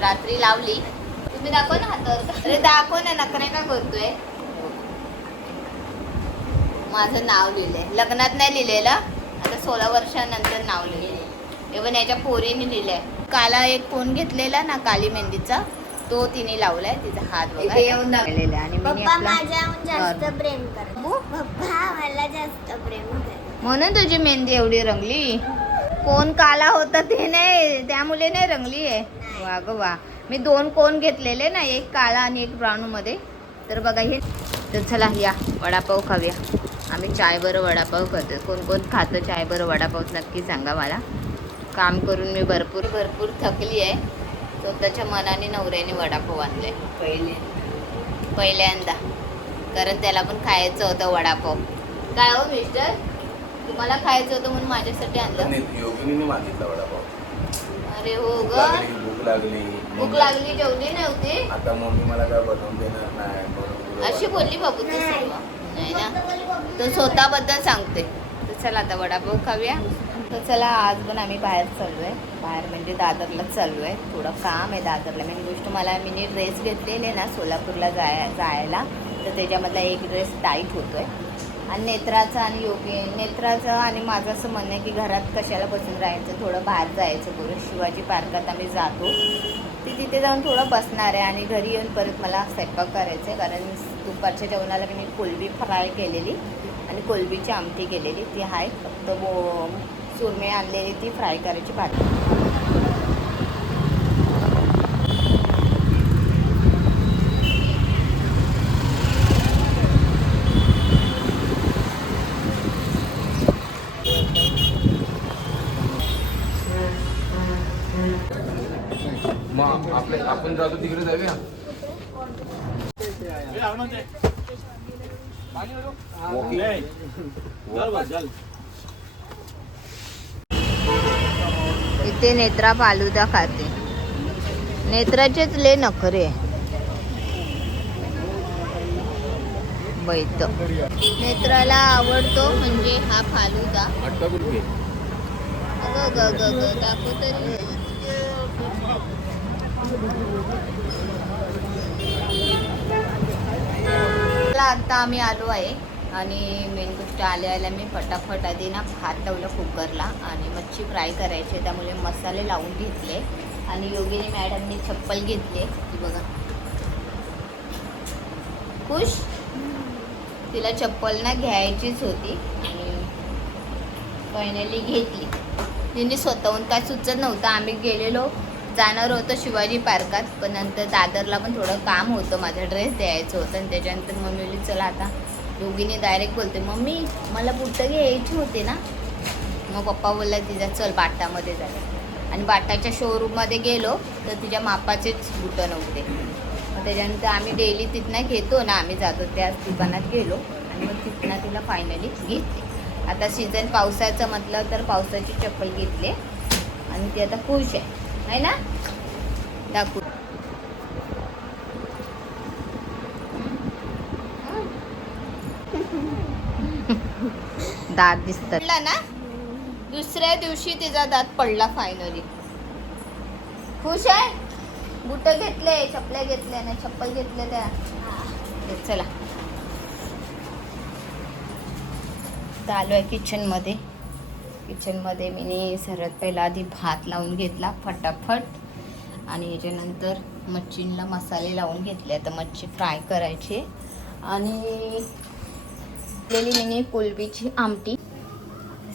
रात्री लावली. तुम्ही दाखव ना हातावर अरे दाखव ना नखरे का करतोय? माझं नाव लिहिलंय. लग्नात नाही लिहिलेलं. आता सोळा वर्षानंतर नाव लिहिलंय. एवढं याच्या पोरीने लिहिलंय. काला एक फोन घेतलेला ना काली मेहंदीचा. तो तिने लावलाय. तिचा हात बघा. इथे येऊन आहे. आणि मी पप्पा आपला- माझ्याहून जास्त बरं. प्रेम करतो. पप्पा मला जास्त प्रेम करतो. म्हणून तुझी मेहंदी एवढी रंगली? कोण काला होता ते नाही. त्यामुळे नाही रंगली आहे. वा ग वा. मी दोन कोण घेतलेले ना एक काळा आणि एक ब्राऊन मध्ये. तर बघा हे. तर चला या वडापाव खाऊया. आम्ही चाय बरं वडापाव करतो कोण कोण खातं चाय बरं वडापाव नक्की सांगा मला. काम करून मी भरपूर भरपूर थकली आहे. स्वतःच्या मनाने नवऱ्याने वडापाव आणलाय. पहिले. पहिल्यांदा. कारण त्याला पण खायचं होतं वडापाव. काय हो मिस्टर तुम्हाला खायचं होतं म्हणून माझ्यासाठी आणलं? योगिनीने मागितला वडापाव. अरे हो ग. भूक लागली. भूक लागली जेवली नव्हती. आता मम्मी मला काय बनवून देणार नाही अशी. बोलली बाबू तू नाही ना? तो स्वतःबद्दल सांगते. तर चला आता वडापाव खाऊया. तर चला आज पण आम्ही बाहेर चाललो आहे बाहेर म्हणजे दादरलाच चाललो आहे थोडं काम आहे दादरला. मेन गोष्ट मला मी ड्रेस घेतलेले ना सोलापूरला जाय जायला. तर त्याच्यामधला एक ड्रेस टाईट होतोय. आणि नेत्राचं आणि योगी नेत्राचं आणि माझं असं म्हणणं आहे की घरात कशाला बसून राहायचं? थोडं बाहेर जायचं पुढे शिवाजी पार्कात आम्ही जातो. ती तिथे जाऊन थोडं बसणार आहे आणि घरी येऊन परत मला स्वयंपाक करायचं आहे कारण दुपारच्या जेवणाला मी कोलबी फ्राय केलेली आणि कोलबीची आमटी केलेली. ती आहे फक्त बो सुरमे आणलेली ती फ्राय करायची भाजी. आपण जातो तिकडे जाऊया. इथे नेत्रा फालुदा खाते. नेत्राचेच ले नखरे. बैत. नेत्राला आवडतो म्हणजे हा फालुदा. अगं ग ग ग दाखव तरी. आता आम्ही आलो आहे आणि मेन गोष्ट आल्या मी फटाफट आधी ना भात लावलं कुकरला आणि मच्छी फ्राय करायची त्यामुळे मसाले लावून घेतले. आणि योगिनी मॅडमनी चप्पल घेतली ती बघा. खुश? तिला चप्पल ना घ्यायचीच होती. आणि फायनली घेतली. तिने स्वतःहून काय सुचत नव्हतं. आम्ही गेलेलो जाणार होतं शिवाजी पार्कात पण नंतर दादरला पण थोडं काम होतं. माझा ड्रेस द्यायचं होतं आणि त्याच्यानंतर मम्मीली चला आता. दोघीने डायरेक्ट बोलते मम्मी मला पुढं घ्यायची होती ना. मग पप्पा बोलला तिचा चल बाटामध्ये जायचं आणि बाटाच्या शोरूममध्ये गेलो तर तिच्या मापाचेच बुटं नव्हते. मग त्याच्यानंतर आम्ही डेली तिथनं घेतो ना आम्ही जातो त्याच दुकानात गेलो आणि मग तिथनं तिला फायनली घेतली. आता सीझन पावसाचं म्हटलं तर पावसाची चप्पल घेतली. आणि ती आता खुश आहे. आहे ना? दाखवू. दात दिसतात. ना? दुसऱ्या दिवशी तिचा दात पडला फायनली खुश आहे? बुट घेतले चपल्या घेतल्या ना चप्पल घेतले त्या. हे चला. तर आलो आहे किचनमध्ये मी सर्वात पहिला आधी भात लावून घेतला फटाफट. आणि याच्यानंतर मच्छीला मसाले लावून घेतले. आता मच्छी फ्राय करायची. आणि केलेली मी कोलबीची आमटी.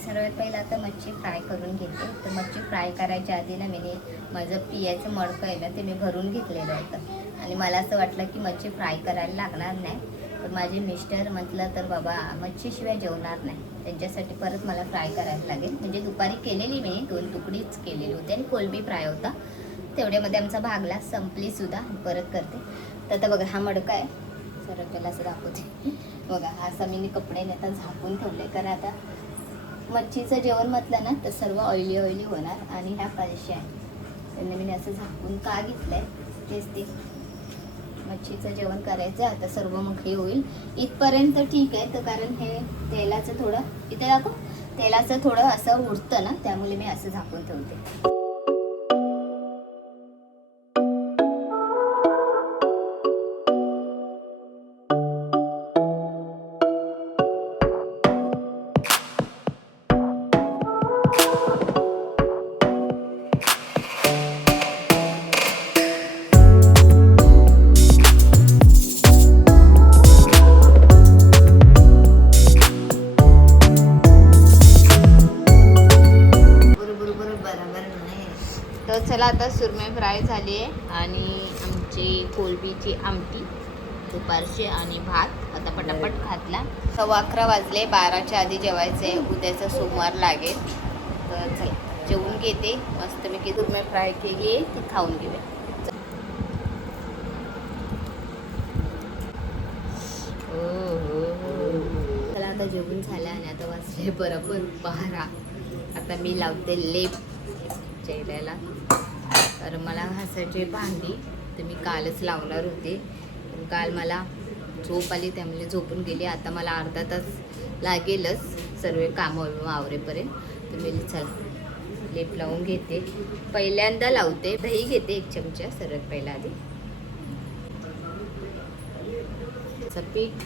सर्वात पहिला आता मच्छी फ्राय करून घेते. तर मच्छी फ्राय करायच्या आधी ना मी माझं पियाचं मडकं आहे ना ते मी भरून घेतलेलं होतं. आणि मला असं वाटलं की मच्छी फ्राय करायला लागणार नाही. पण माझे मिस्टर म्हटलं तर बाबा मच्छीशिवाय जेवणार नाही. त्यांच्यासाठी परत मला फ्राय करायला लागेल. म्हणजे दुपारी केलेली मी दोन तुकडीच केलेली होती आणि कोलबी फ्राय होता. तेवढ्यामध्ये आमचा भागला संपली सुद्धा परत करते. तर आता बघा हा मडका आहे. सर त्याला असं दाखवते. बघा हा समीने कपड्याने आता झाकून ठेवले. कारण आता मच्छीचं जेवण म्हटलं ना तर सर्व ऑइली ऑइली होणार. आणि ह्या कलशा आहे. त्यांना मी असं झाकून का घेतलं आहे तेच ते. मच्छीचं जेवण करायचं आता सर्व मग हे होईल. इथपर्यंत ठीक आहे तर कारण हे तेलाचं थोडं इथे दाखव. तेलाचं थोडं असं उरतं ना त्यामुळे मी असं झाकून ठेवते. चला आता सुरमई फ्राय झाली आहे आणि आमची कोलबीची आमटी दुपारची आणि भात. आता पटापट घातला सव्वा अकरा वाजले बाराच्या आधी जेवायचं. आहे उद्याचा सोमवार लागेल. तर चला जेवून घेते. मस्त मी की सुरमई फ्राय केली आहे ती खाऊन घेऊया. चला आता जेवून झालं आणि आता वाजले बरोबर बारा. आता मी लावते लेप. चेहऱ्याला. तर मला घासायचे भांडी तर मी कालच लावणार होते. पण काल मला झोप आली त्यामुळे झोपून गेली. आता मला अर्धा तास लागेलच सर्व कामं आवरेपर्यंत. तर मी चला लेप लावून घेते. पहिल्यांदा लावते दही घेते एक चमचा सर्वात पहिला आधी. त्याचं पीठ.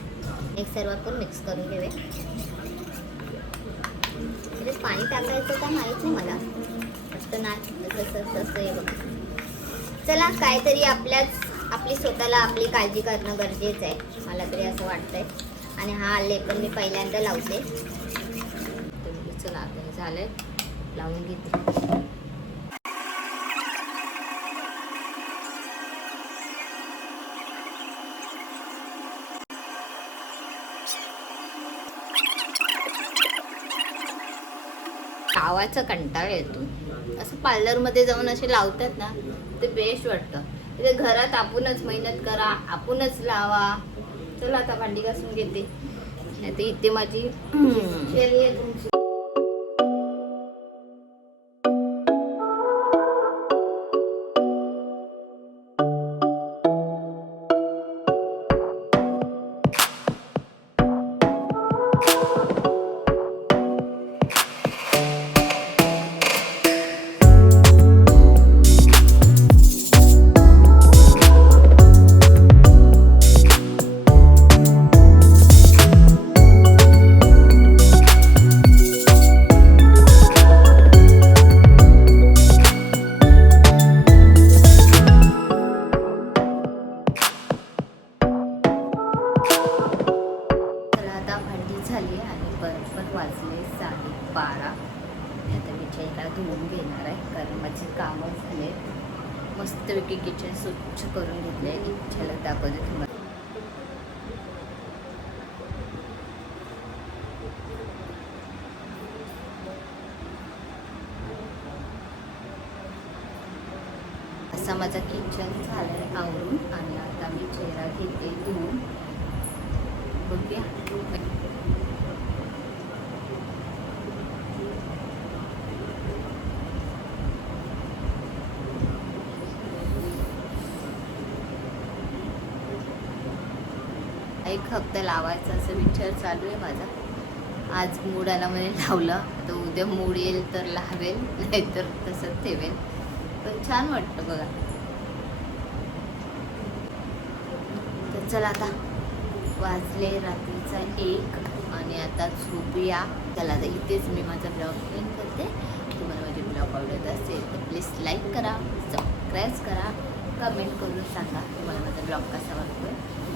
एक सर्व पण मिक्स करून घेऊया. म्हणजे पाणी टाकायचं का माहीत नाही मला. वाटतं नाही तसं तसं हे बघ. चला काहीतरी आपल्याच आपली स्वतःला आपली काळजी करणं गरजेचं आहे मला तरी असं वाटतंय. आणि हा आले पण मी पहिल्यांदा लावते. तर चला आता झालंय. लावून घेते. लावायचा कंटाळा येतो. असं पार्लरमध्ये जाऊन असे लावतात ना ते बेस्ट वाटतं. ते घरात आपणच मेहनत करा आपणच लावा. चला आता भांडी घासून घेते. नाही तर इथे माझी आहे तुमची. साडे बारा. आता मी चेहरा धुवून घेणार आहे. कारण माझे कामं झाले. मस्तपैकी किचन स्वच्छ करून घेतले इच्छाला दाखवते तुम्हाला. असा माझा किचन झालाय आवरून. आणि आता मी चेहरा घेते धुवून. बघूया. एक हप्ता लावायचा असं विचार चालू आहे माझा. आज मूड आला म्हणजे लावलं. तर उद्या मूड येईल तर लावेल नाहीतर तसंच ठेवेल. पण छान वाटतं बघा. तर चला आता वाजले रात्रीचा एक आणि आता झोपूया. चला आता इथेच मी माझा ब्लॉग एंड करते. तुम्हाला माझे ब्लॉग आवडत असेल तर प्लीज लाईक करा सबस्क्राईब करा कमेंट करून सांगा तुम्हाला माझा ब्लॉग कसा वाटतो